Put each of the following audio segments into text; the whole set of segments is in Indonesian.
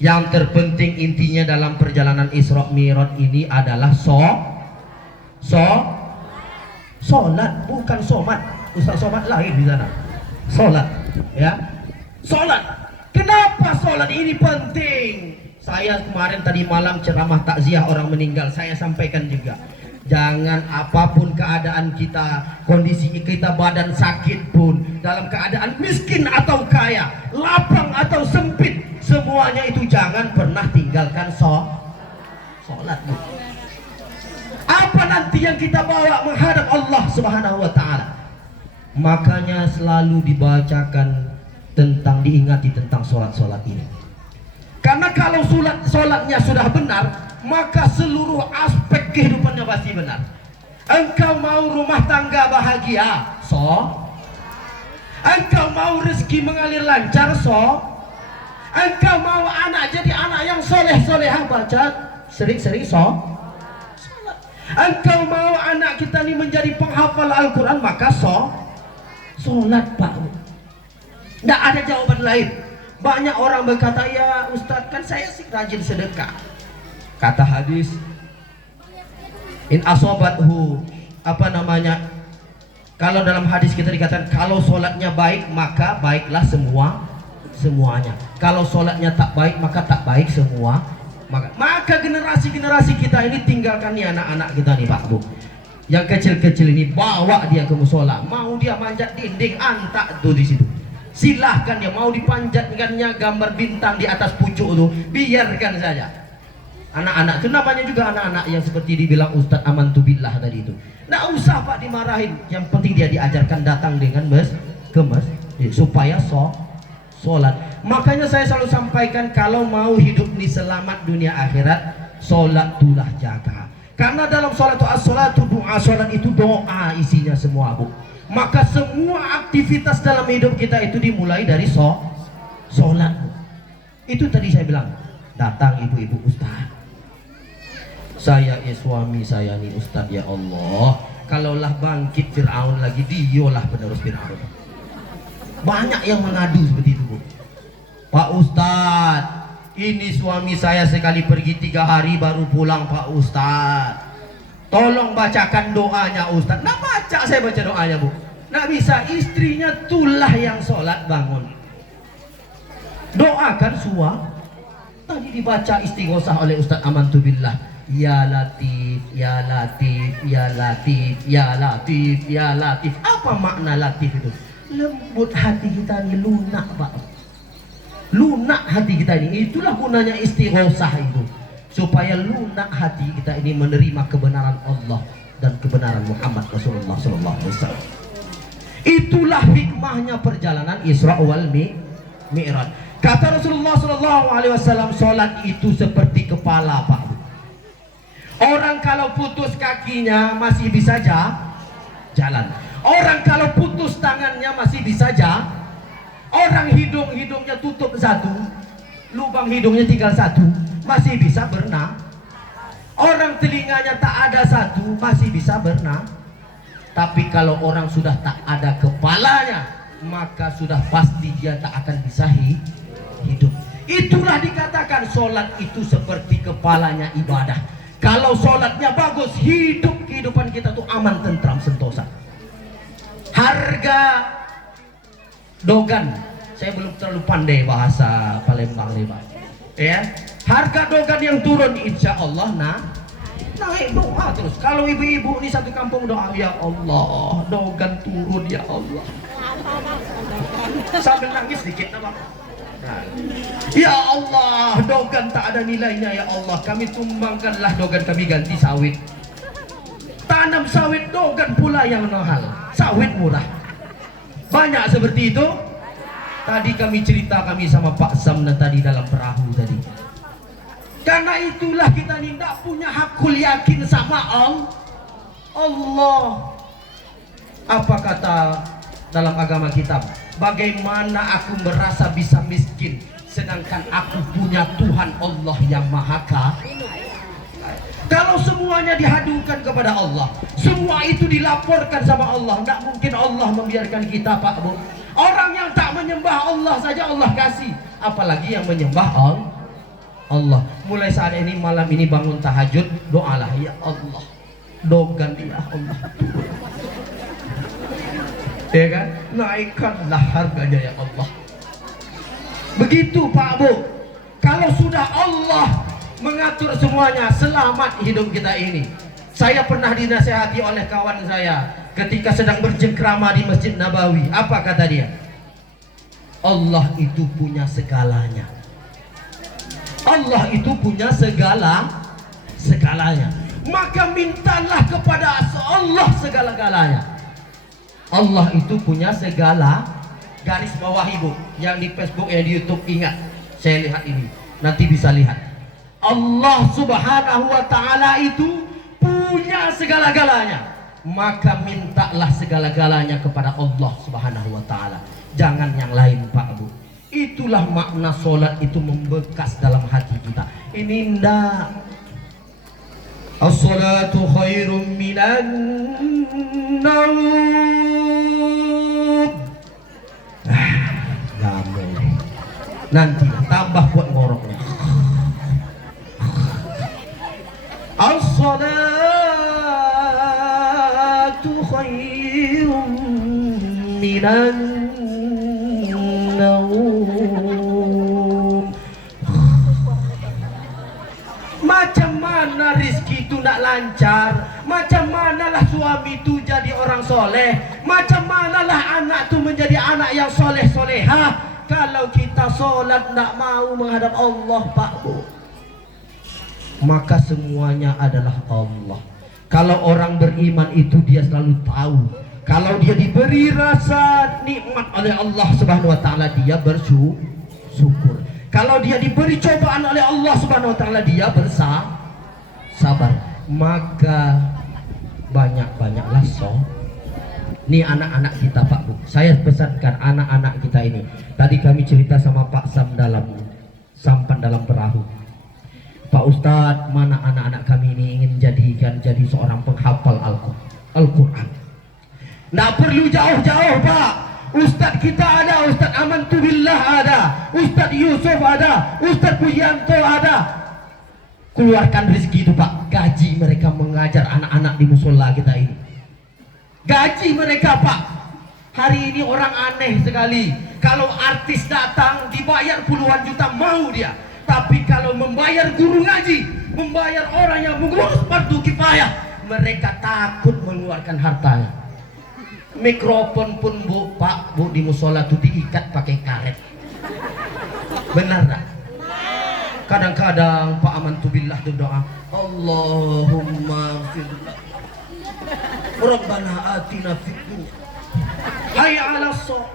Yang terpenting intinya dalam perjalanan Isra Mi'raj ini adalah solat, bukan somat. Ustaz somat lain di sana. Solat, ya. Solat. Kenapa solat ini penting? Saya kemarin tadi malam ceramah takziah orang meninggal, saya sampaikan juga. Jangan apapun keadaan kita, kondisi kita badan sakit pun, dalam keadaan miskin atau kaya, lapang atau sempit, semuanya itu jangan pernah tinggalkan sholat. Apa nanti yang kita bawa menghadap Allah Subhanahu wa ta'ala? Makanya selalu dibacakan tentang, diingati tentang sholat ini. Karena kalau sholatnya sudah benar, maka seluruh aspek kehidupannya pasti benar. Engkau mau rumah tangga bahagia, engkau mau rezeki mengalir lancar, engkau mau anak jadi anak yang soleh-solehah, baca sering-sering sholat. Engkau mau anak kita ini menjadi penghafal Al-Quran, maka sholat, Pak. Tidak ada jawaban lain. Banyak orang berkata, ya Ustadz, kan saya sih rajin sedekah. Kata hadis, in asobathu, kalau dalam hadis kita dikatakan, kalau sholatnya baik maka baiklah semuanya. Kalau sholatnya tak baik maka tak baik semua. Maka generasi-generasi kita ini tinggalkan nih anak-anak kita nih Pak Bu, yang kecil-kecil ini, bawa dia ke musola. Mau dia manjat dinding, antak tuh di situ. Silahkan dia, mau dipanjatkannya gambar bintang di atas pucuk tuh, biarkan saja. Anak-anak itu namanya juga anak-anak yang seperti dibilang Ustadz Amantu Billah tadi itu. Nggak usah Pak dimarahin, yang penting dia diajarkan datang dengan ke masjid supaya sholat. Makanya saya selalu sampaikan, kalau mau hidup ini selamat dunia akhirat, sholat itulah jaga. Karena dalam sholat itu as-sholatu doa, sholat itu doa isinya semua Bu. Maka semua aktivitas dalam hidup kita itu dimulai dari sholat Bu. Itu tadi saya bilang, datang ibu-ibu Ustaz, saya suami saya nih Ustaz, ya Allah, kalaulah bangkit Fir'aun lagi, dialah penerus Fir'aun. Banyak yang mengadu seperti itu Bu. Pak Ustaz, ini suami saya sekali pergi 3 hari baru pulang Pak Ustaz, tolong bacakan doanya Ustaz. Nah baca, saya baca doanya Bu, nah bisa. Istrinya tulah yang sholat bangun, doakan suami. Tadi dibaca istighosah oleh Ustadz Amantu Billah, ya Latif, ya Latif, ya Latif, ya Latif, ya Latif. Apa makna Latif itu? Lembut hati kita ini, lunak Pak, lunak hati kita ini. Itulah gunanya istighosah itu, supaya lunak hati kita ini menerima kebenaran Allah dan kebenaran Muhammad Rasulullah SAW. Itulah hikmahnya perjalanan Isra wal Mi'raj. Kata Rasulullah SAW, sholat itu seperti kepala Pak. Orang kalau putus kakinya masih bisa jalan. Orang kalau putus tangannya masih bisa Orang hidungnya tutup satu, lubang hidungnya tinggal satu, masih bisa berenang. Orang telinganya tak ada satu, masih bisa berenang. Tapi kalau orang sudah tak ada kepalanya, maka sudah pasti dia tak akan bisa hidup. Itulah dikatakan sholat itu seperti kepalanya ibadah. Kalau sholatnya bagus, kehidupan kita tuh aman, tentram, sentosa. Harga dogan, saya belum terlalu pandai bahasa Palembang nih Pak, ya. Harga dogan yang turun insya Allah naik, doa terus. Kalau ibu-ibu ini satu kampung doa, ya Allah dogan turun ya Allah, sambil nangis dikit Pak. Ya Allah, dogan tak ada nilainya ya Allah, kami tumbangkanlah dogan, kami ganti sawit. Tanam sawit, dogan pula yang mahal, sawit murah. Banyak seperti itu. Tadi kami cerita kami sama Pak Samna tadi dalam perahu tadi. Karena itulah kita tidak punya hakul yakin sama Allah. Apa kata dalam agama kita? Bagaimana aku merasa bisa miskin sedangkan aku punya Tuhan Allah yang Maha Kaya. Kalau semuanya dihadukan kepada Allah, semua itu dilaporkan sama Allah, tidak mungkin Allah membiarkan kita Pak Bu. Orang yang tak menyembah Allah saja Allah kasih, apalagi yang menyembah Allah. Mulai saat ini, malam ini bangun tahajud, doalah, ya Allah, dogan ya Allah, ya kan, naikkanlah harganya ya Allah. Begitu Pak Bu. Kalau sudah Allah mengatur semuanya, selamat hidup kita ini. Saya pernah dinasihati oleh kawan saya ketika sedang bercengkrama di Masjid Nabawi. Apa kata dia? Allah itu punya segalanya. Allah itu punya segalanya. Maka mintalah kepada Allah segala-galanya. Allah itu punya segala. Garis bawah ibu yang di Facebook, yang di YouTube, ingat, saya lihat ini, nanti bisa lihat. Allah Subhanahu wa Ta'ala itu punya segala-galanya. Maka mintalah segala-galanya kepada Allah Subhanahu wa Ta'ala, jangan yang lain Pak Bu. Itulah makna sholat itu membekas dalam hati kita. Ini ndak. As-salatu khairum minan naum. Gak boleh. Nanti tambah buat ngoroknya. As-salatu khairum minan naum. Macam mana rizki itu nak lancar? Macam manalah suami itu jadi orang soleh? Macam manalah anak itu menjadi anak yang soleh-soleha? Kalau kita solat tidak mau menghadap Allah Pak Bu, maka semuanya adalah Allah. Kalau orang beriman itu dia selalu tahu, kalau dia diberi rasa nikmat oleh Allah Subhanahu wa Ta'ala, dia bersyukur. Kalau dia diberi cobaan oleh Allah Subhanahu wa Ta'ala, dia bersabar. Maka banyak-banyaklah Ini anak-anak kita Pak Bu. Saya pesankan anak-anak kita ini. Tadi kami cerita sama Pak Sam dalam sampan dalam perahu. Pak Ustadz, mana anak-anak kami ini ingin jadi seorang penghafal Al-Quran. Nggak perlu jauh-jauh Pak. Ustadz kita ada, Ustadz Amantubillah ada, Ustadz Yusuf ada, Ustadz Pujianto ada. Keluarkan rezeki itu Pak. Gaji mereka mengajar anak-anak di musola kita ini. Gaji mereka Pak. Hari ini orang aneh sekali. Kalau artis datang dibayar puluhan juta mau dia. Tapi kalau membayar guru ngaji, membayar orang yang mengurus fardu kifayah, mereka takut mengeluarkan hartanya. Mikrofon pun Bu, Pak Bu, di musola itu diikat pakai karet. Benar tak? Kadang-kadang Pak Amantubillah itu doa, Allahumma firlah Rabbana atina fid dunya hayya 'ala shalah.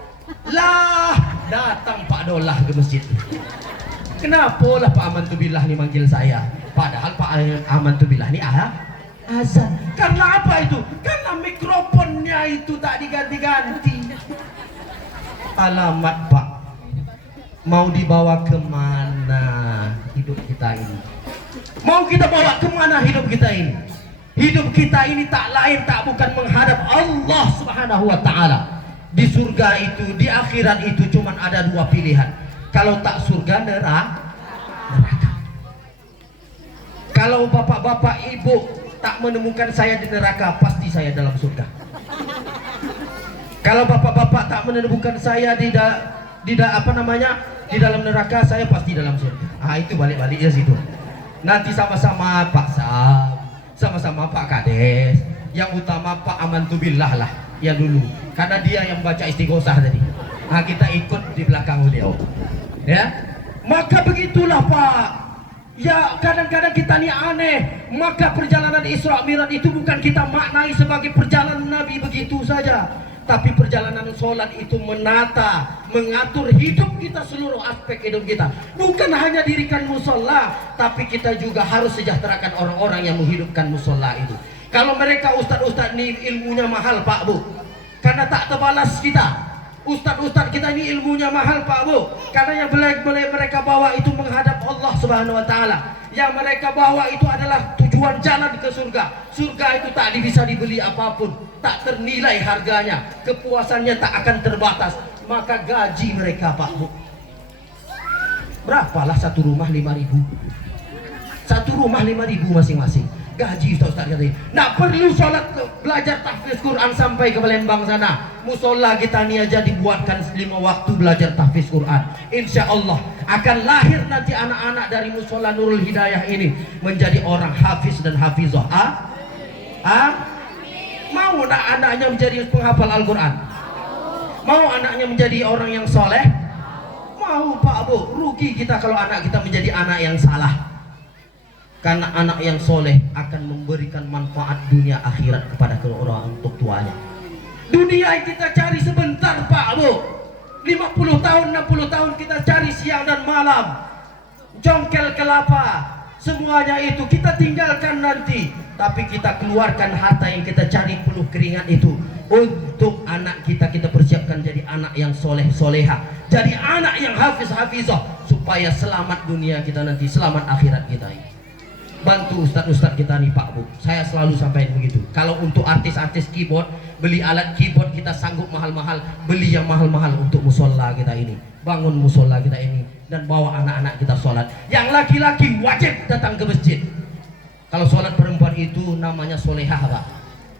Lah datang Pak Dolah ke masjid. Kenapa lah Pak Amantubillah ini manggil saya? Padahal Pak Amantubillah ini azan. Karena apa itu? Karena mikrofonnya itu tak diganti-ganti. Alamat Pak, mau dibawa kemana hidup kita ini? Mau kita bawa kemana hidup kita ini? Hidup kita ini tak lain tak bukan menghadap Allah Subhanahu wa Ta'ala. Di surga itu, di akhirat itu cuma ada dua pilihan. Kalau tak surga, neraka. Kalau bapak-bapak ibu tak menemukan saya di neraka, pasti saya dalam surga. Kalau bapak-bapak tak menemukan saya di dalam neraka, saya pasti dalam surga. Ah, itu balik-baliknya situ. Nanti sama-sama Pak Sam, sama-sama Pak Kades, yang utama Pak Amantubillah lah ya dulu, karena dia yang baca istighosah tadi. Nah, kita ikut di belakang beliau. Ya, maka begitulah Pak. Ya, kadang-kadang kita ini aneh. Maka perjalanan Isra Mi'raj itu bukan kita maknai sebagai perjalanan Nabi begitu saja, tapi perjalanan sholat itu menata, mengatur hidup kita, seluruh aspek hidup kita. Bukan hanya dirikan musola, tapi kita juga harus sejahterakan orang-orang yang menghidupkan musola itu. Kalau mereka ustadz-ustadz ini ilmunya mahal Pak Bu, karena tak terbalas kita. Ustadz-ustadz kita ini ilmunya mahal Pak Bu, karena yang boleh mereka bawa itu menghadap Allah Subhanahu wa Ta'ala. Yang mereka bawa itu adalah tujuan jalan ke surga. Surga itu tak bisa dibeli apapun, tak ternilai harganya, kepuasannya tak akan terbatas. Maka gaji mereka Pak Bu, Berapalah satu rumah 5.000? Satu rumah 5.000 masing-masing. Gaji Ustaz katanya. Nggak perlu sholat belajar tahfiz Quran sampai ke Palembang sana. Musola kita ni aja dibuatkan 5 waktu belajar tahfiz Quran. Insya Allah akan lahir nanti anak-anak dari musola Nurul Hidayah ini menjadi orang hafiz dan hafizah. Mau nak anaknya menjadi penghafal Al-Quran? Mau anaknya menjadi orang yang soleh? Mau Pak Bu. Rugi kita kalau anak kita menjadi anak yang salah. Karena anak yang soleh akan memberikan manfaat dunia akhirat kepada orang untuk tuanya. Dunia yang kita cari sebentar Pak Bu, 50 tahun 60 tahun kita cari siang dan malam, jongkel kelapa, semuanya itu kita tinggalkan nanti. Tapi kita keluarkan harta yang kita cari penuh keringat itu untuk anak kita. Kita persiapkan jadi anak yang soleh soleha, jadi anak yang hafiz hafizah, supaya selamat dunia kita nanti, selamat akhirat kita ini. Bantu ustadz-ustadz kita nih Pak Bu. Saya selalu sampaikan begitu. Kalau untuk artis-artis keyboard, beli alat keyboard kita sanggup mahal-mahal, beli yang mahal-mahal untuk musola kita ini. Bangun musola kita ini dan bawa anak-anak kita sholat. Yang laki-laki wajib datang ke masjid. Kalau sholat perempuan itu namanya solehah Pak.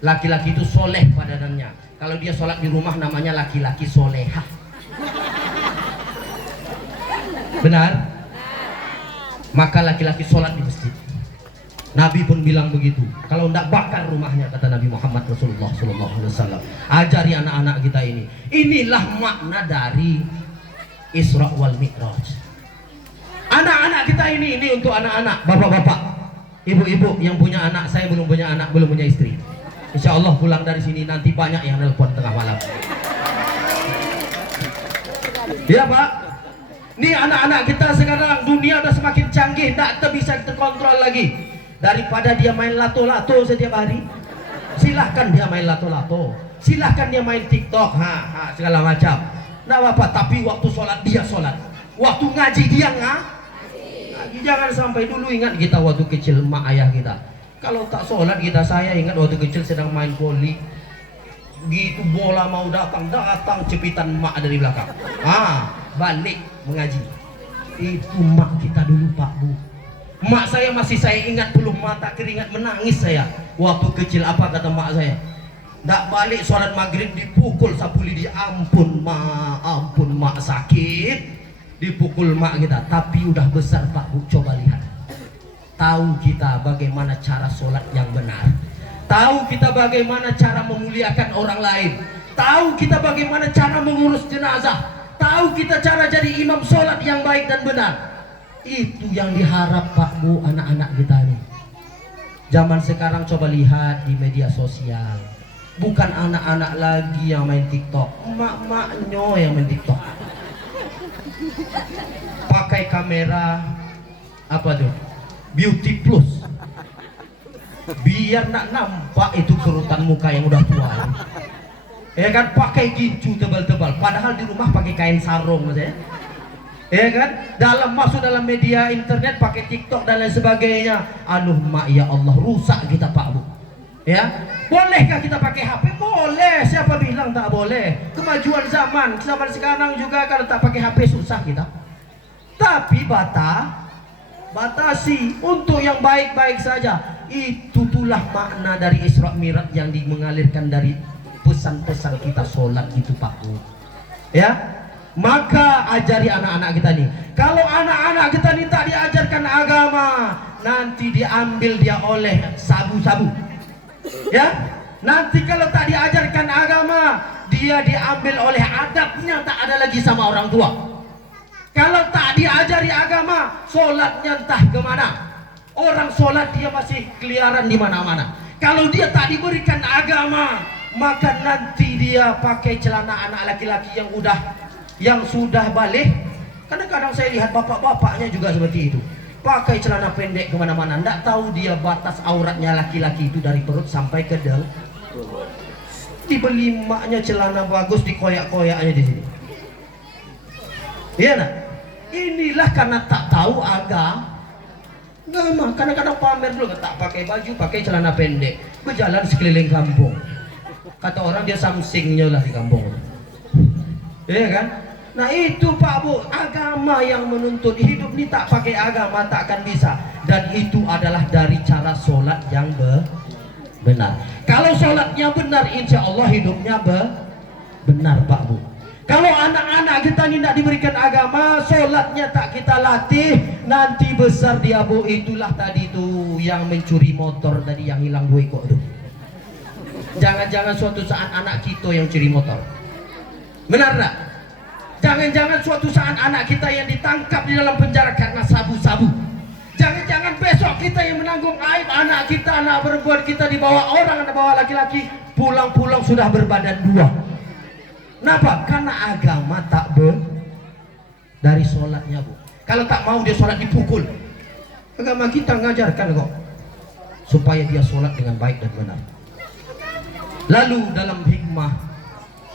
Laki-laki itu soleh badannya. Kalau dia sholat di rumah namanya laki-laki solehah. Benar? Maka laki-laki sholat di masjid. Nabi pun bilang begitu. Kalau tidak bakar rumahnya, kata Nabi Muhammad Rasulullah SAW. Ajari anak-anak kita ini. Inilah makna dari Isra wal Mi'raj. Anak-anak kita ini untuk anak-anak, bapak-bapak, ibu-ibu yang punya anak. Saya belum punya anak, belum punya istri. Insya Allah pulang dari sini nanti banyak yang nelpon tengah malam. Ya Pak. Ini anak-anak kita sekarang dunia udah semakin canggih, tidak bisa kita kontrol lagi. Daripada dia main lato-lato setiap hari, silahkan dia main lato-lato, silahkan dia main TikTok, segala macam. Nggak apa-apa, tapi waktu sholat dia sholat, waktu ngaji dia ngaji. Jangan sampai. Dulu ingat kita waktu kecil emak ayah kita, kalau tak sholat kita, saya ingat waktu kecil sedang main voli, gitu bola mau datang cepitan emak dari belakang, balik mengaji. Itu emak kita dulu Pak Bu. Mak saya masih saya ingat peluh mata keringat menangis saya waktu kecil. Apa kata mak saya? Nggak balik sholat maghrib dipukul sapuli dia. Ampun mak sakit, dipukul mak kita. Tapi udah besar Pak Bu, coba lihat. Tahu kita bagaimana cara sholat yang benar, tahu kita bagaimana cara memuliakan orang lain, tahu kita bagaimana cara mengurus jenazah, tahu kita cara jadi imam sholat yang baik dan benar. Itu yang diharap Pak Bu anak-anak kita nih. Zaman sekarang coba lihat di media sosial, bukan anak-anak lagi yang main TikTok, emak-emaknya yang main TikTok. Pakai kamera apa tuh? Beauty Plus. Biar nak nampak itu kerutan muka yang udah tua. Ya kan, pakai gincu tebal-tebal, padahal di rumah pakai kain sarung ya. Ya kan, masuk dalam media internet pakai TikTok dan lain sebagainya. Aduh mak, ya Allah, rusak kita Pak Bu. Ya, bolehkah kita pakai HP? Boleh, siapa bilang tak boleh? Kemajuan zaman sekarang juga kalau tak pakai HP susah kita. Tapi batasi untuk yang baik-baik saja. Itulah makna dari Isra Mi'raj yang mengalirkan dari pesan-pesan kita sholat itu Pak Bu. Ya, maka ajari anak-anak kita nih. Kalau anak-anak kita nih tak diajarkan agama, nanti diambil dia oleh sabu-sabu. Ya, nanti kalau tak diajarkan agama, dia diambil oleh adabnya, tak ada lagi sama orang tua. Kalau tak diajari agama, sholatnya entah kemana. Orang sholat dia masih keliaran di mana-mana. Kalau dia tak diberikan agama, maka nanti dia pakai celana anak laki-laki yang sudah balik. Kadang-kadang saya lihat bapak-bapaknya juga seperti itu, pakai celana pendek kemana-mana, ndak tahu dia batas auratnya laki-laki itu dari perut sampai ke dalam. Dibeli maknya celana bagus, dikoyak-koyaknya di sini. Iya nak? Inilah karena tak tahu agama. Kadang-kadang pamer dulu, tak pakai baju, pakai celana pendek, berjalan sekeliling kampung. Kata orang dia samsingnya lah di kampung. Iya kan? Nah itu Pak Bu, agama yang menuntut. Hidup ini tak pakai agama tak akan bisa. Dan itu adalah dari cara sholat yang benar. Kalau sholatnya benar, insya Allah hidupnya benar Pak Bu. Kalau anak-anak kita ini tidak diberikan agama, sholatnya tak kita latih, nanti besar dia Bu. Itulah tadi tuh yang mencuri motor tadi, yang hilang 2 ekor tuh. Jangan-jangan suatu saat anak kita yang curi motor. Benar tak? Jangan-jangan suatu saat anak kita yang ditangkap di dalam penjara karena sabu-sabu. Jangan-jangan besok kita yang menanggung aib anak kita, anak perempuan kita dibawa orang, dibawa laki-laki, pulang-pulang sudah berbadan 2. Kenapa? Karena agama tak dari sholatnya Bu. Kalau tak mau dia sholat dipukul. Agama kita ngajarkan kok supaya dia sholat dengan baik dan benar. Lalu dalam hikmah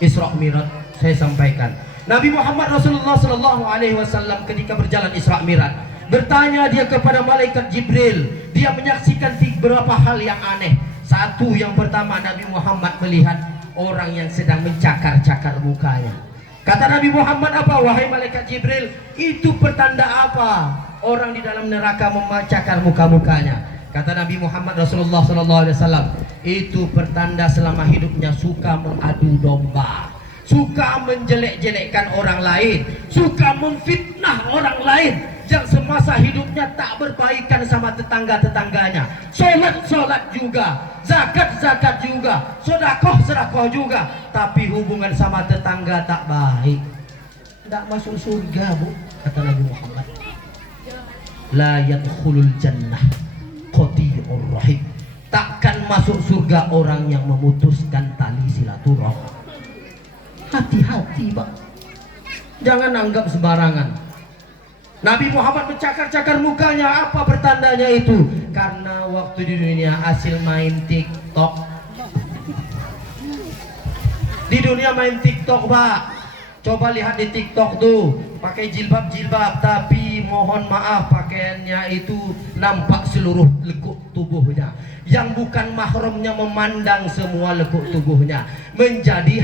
Isra Mi'raj saya sampaikan, Nabi Muhammad Rasulullah Sallallahu Alaihi Wasallam ketika berjalan Isra Mi'raj bertanya dia kepada malaikat Jibril. Dia menyaksikan beberapa hal yang aneh. Satu, yang pertama, Nabi Muhammad melihat orang yang sedang mencakar-cakar mukanya. Kata Nabi Muhammad, apa wahai malaikat Jibril? Itu pertanda apa? Orang di dalam neraka mencakar muka-mukanya. Kata Nabi Muhammad Rasulullah Sallallahu Alaihi Wasallam, itu pertanda selama hidupnya suka mengadu domba, suka menjelek-jelekkan orang lain, suka memfitnah orang lain, yang semasa hidupnya tak berbaikan sama tetangga-tetangganya. Sholat juga, zakat juga, sodakoh juga, tapi hubungan sama tetangga tak baik. Tak masuk surga Bu, kata Nabi Muhammad. La yadkhulul jannah qati'ur rahim. Takkan masuk surga orang yang memutuskan tali silaturahmi. Hati-hati Pak, jangan anggap sembarangan. Nabi Muhammad mencakar-cakar mukanya, apa pertandanya itu? Karena waktu di dunia hasil main TikTok. Di dunia main TikTok Pak. Coba lihat di TikTok tuh, pakai jilbab-jilbab, tapi mohon maaf pakaiannya itu nampak seluruh lekuk tubuhnya. Yang bukan mahramnya memandang semua lekuk tubuhnya, menjadi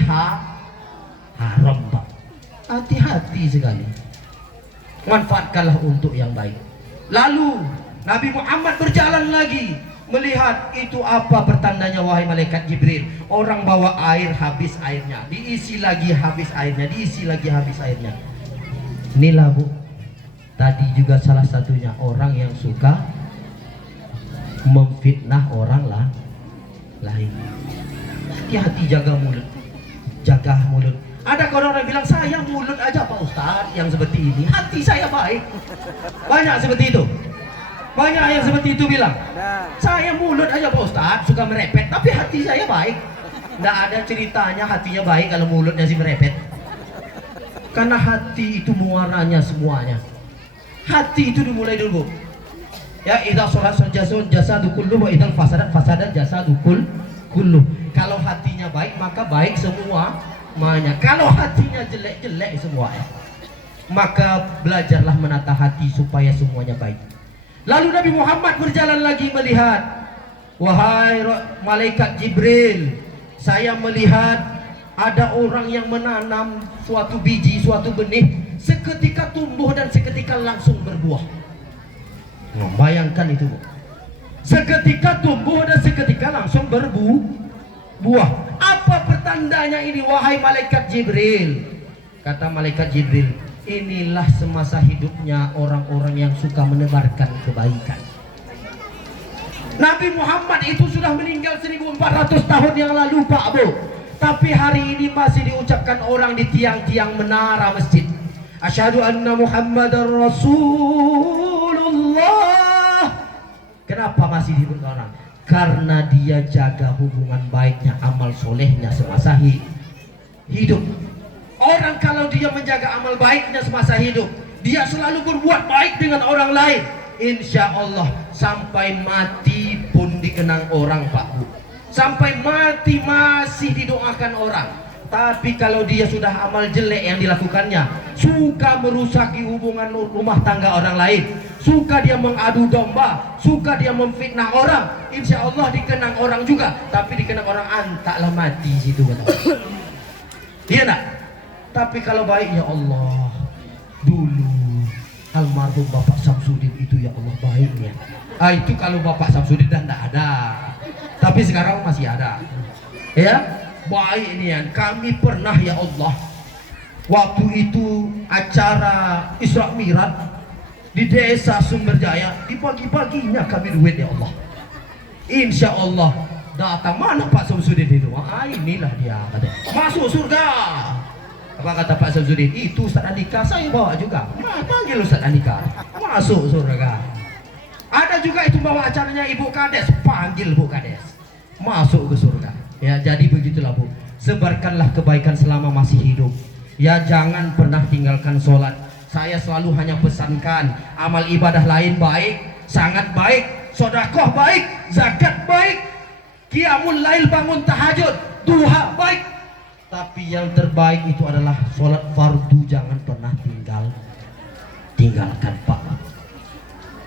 haram Pak. Hati-hati sekali. Manfaatkanlah untuk yang baik. Lalu Nabi Muhammad berjalan lagi, melihat itu apa pertandanya wahai malaikat Jibril? Orang bawa air, habis airnya, diisi lagi habis airnya, diisi lagi habis airnya. Inilah Bu, tadi juga salah satunya orang yang suka memfitnah orang lain. Hati-hati, jaga mulut, jaga mulut. Ada orang yang bilang, saya mulut aja Pak Ustadz yang seperti ini, hati saya baik. Banyak seperti itu. Banyak yang seperti itu bilang, saya mulut aja Pak Ustadz suka merepet, tapi hati saya baik. Nggak ada ceritanya hatinya baik kalau mulutnya sih merepet. Karena hati itu muaranya semuanya. Hati itu dimulai dulu. Ya, idza sholat jasadu kullu wa idza fasadat jasadu kullu. Kalau hatinya baik maka baik semua. Kalau hatinya jelek-jelek semuanya, maka belajarlah menata hati supaya semuanya baik. Lalu Nabi Muhammad berjalan lagi melihat, wahai malaikat Jibril, saya melihat ada orang yang menanam suatu biji, suatu benih, seketika tumbuh dan seketika langsung berbuah. Nah, bayangkan itu Bu. Seketika tumbuh dan seketika langsung berbuah. Apa pertandanya ini wahai malaikat Jibril? Kata malaikat Jibril, inilah semasa hidupnya orang-orang yang suka menebarkan kebaikan. Nabi Muhammad itu sudah meninggal 1400 tahun yang lalu Pak Bu, tapi hari ini masih diucapkan orang di tiang-tiang menara masjid. Asyhadu anna Muhammadar Rasulullah. Kenapa masih disebut orang? Karena dia jaga hubungan baiknya, amal solehnya semasa hidup. Orang kalau dia menjaga amal baiknya semasa hidup, dia selalu berbuat baik dengan orang lain, insya Allah sampai mati pun dikenang orang Pak Bu. Sampai mati masih didoakan orang. Tapi kalau dia sudah amal jelek yang dilakukannya, suka merusaki hubungan rumah tangga orang lain, suka dia mengadu domba, suka dia memfitnah orang, insya Allah dikenang orang juga. Tapi dikenang orang, antaklah mati situ. Iya nak? Tapi kalau baik, ya Allah, dulu almarhum Bapak Samsudin itu ya Allah baiknya. Itu kalau Bapak Samsudin dan tidak ada, tapi sekarang masih ada. Ya, baik ini kami pernah ya Allah, waktu itu acara Isra Mi'raj di desa Sumberjaya, di pagi-paginya kami duit ya Allah. Insya Allah datang, mana Pak Samsudin itu? Inilah dia, katanya, masuk surga. Apa kata Pak Samsudin? Itu Ustaz Andika, saya bawa juga. Panggil Ustaz Andika, masuk surga. Ada juga itu bawa acaranya Ibu Kades, panggil Bu Kades, masuk ke surga. Ya, jadi begitulah Bu, sebarkanlah kebaikan selama masih hidup. Ya, jangan pernah tinggalkan sholat. Saya selalu hanya pesankan, amal ibadah lain baik, sangat baik, sedekah baik, zakat baik, qiyamul lail, bangun tahajud, duha baik. Tapi yang terbaik itu adalah sholat fardu, jangan pernah tinggalkan Pak.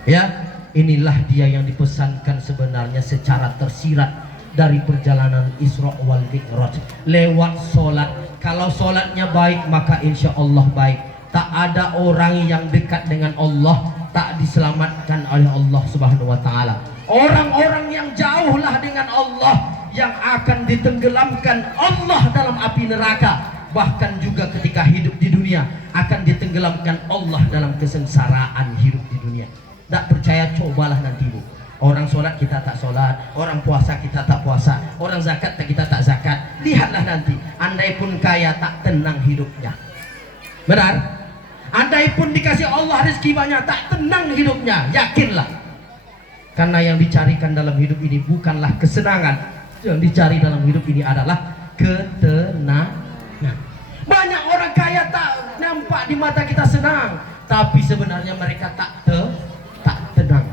Ya, inilah dia yang dipesankan sebenarnya secara tersirat dari perjalanan Isra wal Mi'raj lewat sholat. Kalau sholatnya baik maka insya Allah baik. Tak ada orang yang dekat dengan Allah tak diselamatkan oleh Allah Subhanahu wa Ta'ala. Orang-orang yang jauhlah dengan Allah yang akan ditenggelamkan Allah dalam api neraka. Bahkan juga ketika hidup di dunia akan ditenggelamkan Allah dalam kesengsaraan hidup di dunia. Tak percaya, cobalah nanti Bu. Orang sholat kita tak sholat, orang puasa kita tak puasa, orang zakat kita tak zakat. Lihatlah nanti, andai pun kaya tak tenang hidupnya. Benar? Andai pun dikasih Allah rezeki banyak tak tenang hidupnya, yakinlah. Karena yang dicarikan dalam hidup ini bukanlah kesenangan, yang dicari dalam hidup ini adalah ketenangan. Banyak orang kaya tak nampak di mata kita senang, tapi sebenarnya mereka tak tenang.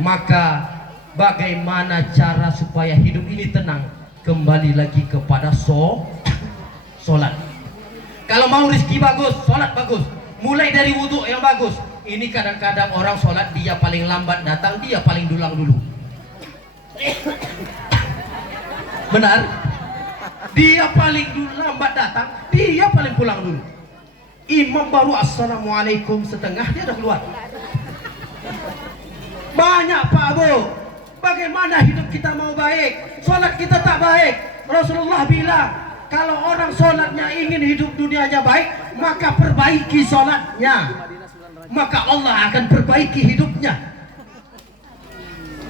Maka bagaimana cara supaya hidup ini tenang? Kembali lagi kepada sholat. Kalau mau rezeki bagus, sholat bagus. Mulai dari wudhu yang bagus. Ini kadang-kadang orang sholat dia paling lambat datang, dia paling dulang dulu. Benar? Dia paling lambat datang, dia paling pulang dulu. Imam baru assalamualaikum setengah, dia dah keluar. Banyak Pak Bu. Bagaimana hidup kita mau baik, sholat kita tak baik. Rasulullah bilang, kalau orang sholatnya ingin hidup dunianya baik, maka perbaiki sholatnya, maka Allah akan perbaiki hidupnya.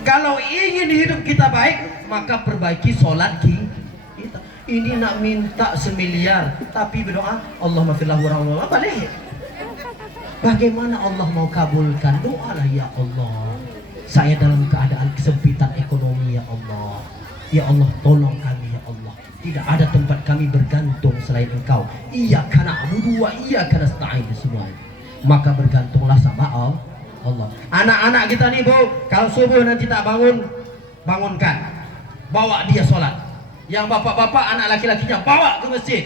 Kalau ingin hidup kita baik, maka perbaiki sholat kita. Ini nak minta 1 miliar, tapi berdoa Allahumma firlahu warhamhu, balik. Bagaimana Allah mau kabulkan? Doalah, ya Allah, saya dalam keadaan kesempitan ekonomi ya Allah. Ya Allah, tolong kami ya Allah. Tidak ada tempat kami bergantung selain Engkau. Iyyaka na'budu wa iyyaka nasta'in semuanya. Maka bergantunglah sama Allah. Anak-anak kita nih Bu, kalau subuh nanti tak bangunkan, bawa dia sholat. Yang bapak-bapak, anak laki-lakinya bawa ke masjid.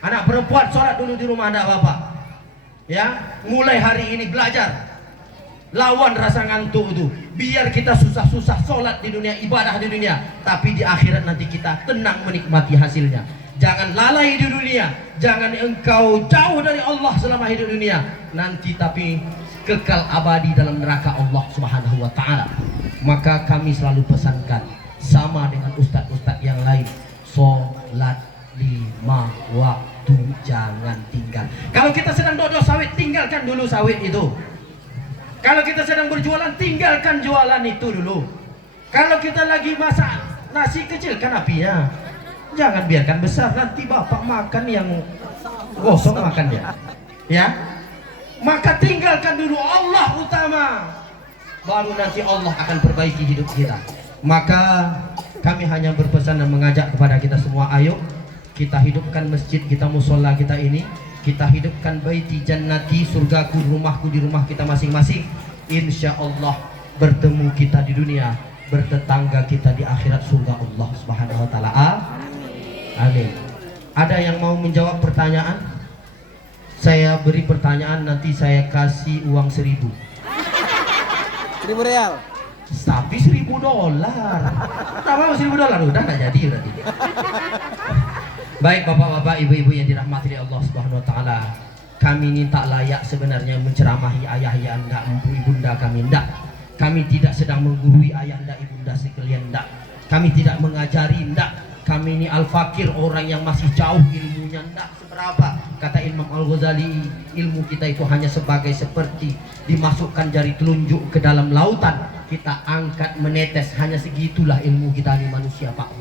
Anak perempuan sholat dulu di rumah anak bapak. Ya, mulai hari ini belajar. Lawan rasa ngantuk itu. Biar kita susah-susah sholat di dunia, ibadah di dunia, tapi di akhirat nanti kita tenang menikmati hasilnya. Jangan lalai di dunia, jangan engkau jauh dari Allah selama hidup dunia, nanti tapi kekal abadi dalam neraka Allah Subhanahu wa Ta'ala. Maka kami selalu pesankan, sama dengan ustadz-ustadz yang lain, sholat 5 waktu jangan tinggal. Kalau kita sedang dodol sawit, tinggalkan dulu sawit itu. Kalau kita sedang berjualan, tinggalkan jualan itu dulu. Kalau kita lagi masak nasi, kecilkan apinya. Jangan biarkan besar, nanti bapak makan yang gosong makan dia. Ya, maka tinggalkan dulu Allah utama, baru nanti Allah akan perbaiki hidup kita. Maka kami hanya berpesan dan mengajak kepada kita semua, ayo kita hidupkan masjid kita, musola kita ini. Kita hidupkan baiti jannati, surgaku, rumahku di rumah kita masing-masing. Insya Allah bertemu kita di dunia, bertetangga kita di akhirat surga Allah Subhanahu wa Ta'ala. Amin. Ada yang mau menjawab pertanyaan? Saya beri pertanyaan, nanti saya kasih uang 1.000. 1.000 real. Tapi $1.000. Tak mau $1.000 udah nggak jadi berarti. Baik bapak-bapak, ibu-ibu yang dirahmati oleh Allah Subhanahu wa taala. Kami ini tak layak sebenarnya menceramahi ayah anda, ibunda kami ndak. Kami tidak sedang menggurui ayah anda, ibunda sekalian ndak. Kami tidak mengajari ndak. Kami ini al-fakir, orang yang masih jauh ilmunya ndak seberapa. Kata Imam Al-Ghazali, ilmu kita itu hanya seperti dimasukkan jari telunjuk ke dalam lautan, kita angkat menetes, hanya segitulah ilmu kita ini manusia Pak.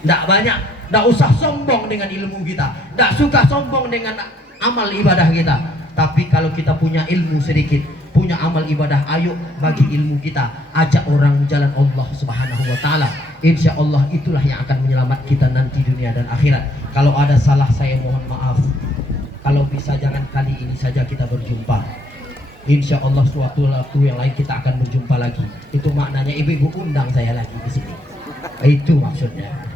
Ndak banyak, ndak usah sombong dengan ilmu kita, ndak suka sombong dengan amal ibadah kita. Tapi kalau kita punya ilmu sedikit, punya amal ibadah, ayo bagi ilmu kita, ajak orang jalan Allah Subhanahu wa taala. Insya Allah itulah yang akan menyelamat kita nanti dunia dan akhirat. Kalau ada salah saya mohon maaf. Kalau bisa jangan kali ini saja kita berjumpa. Insya Allah suatu waktu yang lain kita akan berjumpa lagi. Itu maknanya, ibu-ibu undang saya lagi di sini. Itu maksudnya.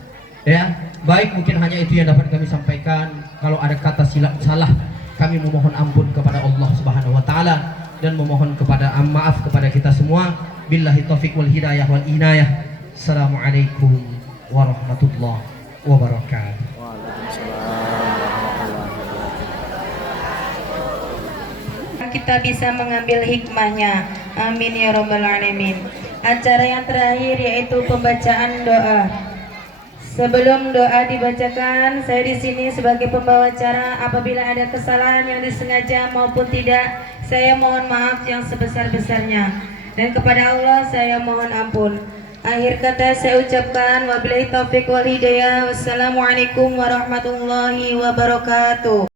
Ya, baik, mungkin hanya itu yang dapat kami sampaikan. Kalau ada kata silap salah, kami memohon ampun kepada Allah Subhanahu wa taala dan memohon kepada maaf kepada kita semua. Billahi taufik wal hidayah wal inayah. Assalamualaikum warahmatullahi wabarakatuh. Kita bisa mengambil hikmahnya. Amin ya rabbal alamin. Acara yang terakhir yaitu pembacaan doa. Sebelum doa dibacakan, saya di sini sebagai pembawa acara. Apabila ada kesalahan yang disengaja maupun tidak, saya mohon maaf yang sebesar-besarnya. Dan kepada Allah saya mohon ampun. Akhir kata saya ucapkan wabillahi taufiq wal hidayah. Wassalamualaikum warahmatullahi wabarakatuh.